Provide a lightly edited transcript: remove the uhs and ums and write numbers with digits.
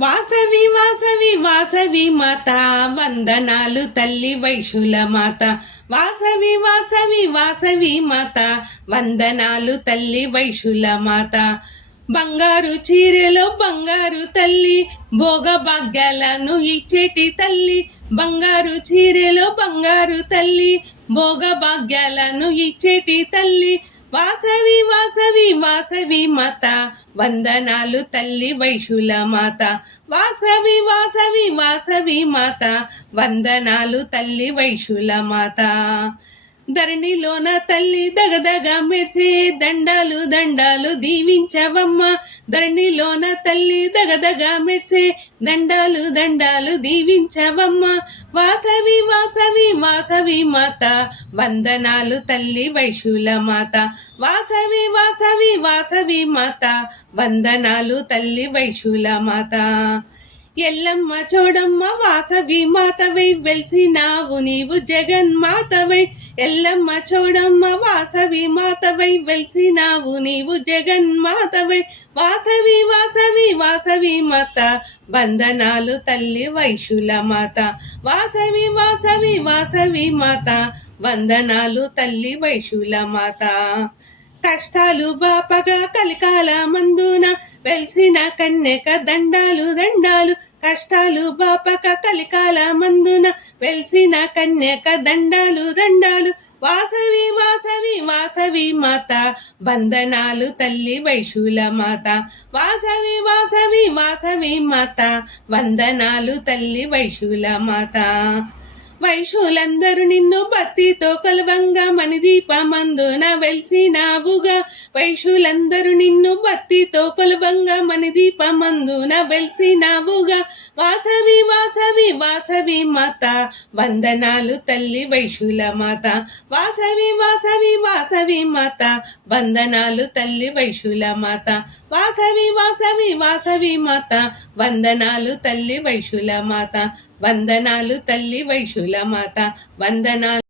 వాసవి వాసవి వాసవి మాత వందనాలు తల్లి వైశుల మాత. వాసవి వాసవి వాసవి మాత వందనాలు తల్లి వైశుల మాత. బంగారు చీరెలో బంగారు తల్లి భోగ భాగ్యాలను ఇచ్చేటి తల్లి. బంగారు చీరెలో బంగారు తల్లి భోగ భాగ్యాలను ఇచ్చేటి తల్లి. వాసవి వాసవి వాసవి మాత వందనాలు తల్లి వైశుల మాత. వాసవి వాసవి వాసవి మాత వందనాలు తల్లి వైశుల మాత. ధరణిలోన తల్లి దగదగ మెరిసే దండాలు దండాలు దీవించవమ్మ. ధరణిలోన తల్లి దగదగ మెరిసే దండాలు దండాలు దీవించవమ్మ. వాసవి వాసవి వాసవి మాత వందనాలు తల్లి వైశుల మాత. వాసవి వాసవి వాసవి మాత వందనాలు తల్లి వైశుల మాత. ఎల్లమ్మ చోడమ్మ వాసవి మాతవై వెలిసినావు నీవు జగన్మాతవై. ఎల్లమ్మ చోడమ్మ వాసవి మాతవై వెలిసినావు నీవు జగన్మాతవై. వాసవి వాసవి వాసవి మాత వందనాలు తల్లి వైశుల మాత. వాసవి వాసవి వాసవి మాత వందనాలు తల్లి వైశుల మాత. కష్టాలు బాపగా కలికాల మందున వెలిసిన కన్యక దండాలు దండాలు. కష్టాలు బాపక కలికాల మందున వెలిసిన కన్యక దండాలు దండాలు. వాసవి వాసవి వాసవి మాత వందనాలు తల్లి వైశుల మాత. వాసవి వాసవి వాసవి మాత వందనాలు తల్లి వైశుల మాత. వైశులందరూ నిన్ను భక్తితో కొలవంగా మణిదీపమందున వెలిసినావుగా. వైశులందరూ నిన్ను భక్తితో కొలవంగా మణిదీపమందున వెలిసినావుగా. వాసవి వాసవి వాసవి మాత వందనాలు తల్లి వైశుల మాత. వాసవి వాసవి వాసవి మాత వందనాలు తల్లి వైశుల మాత. వాసవి వాసవి వాసవి మాత వందనాలు తల్లి వైశుల మాత. వందనాలు తల్లి వైశుల మాత. వందనాలు.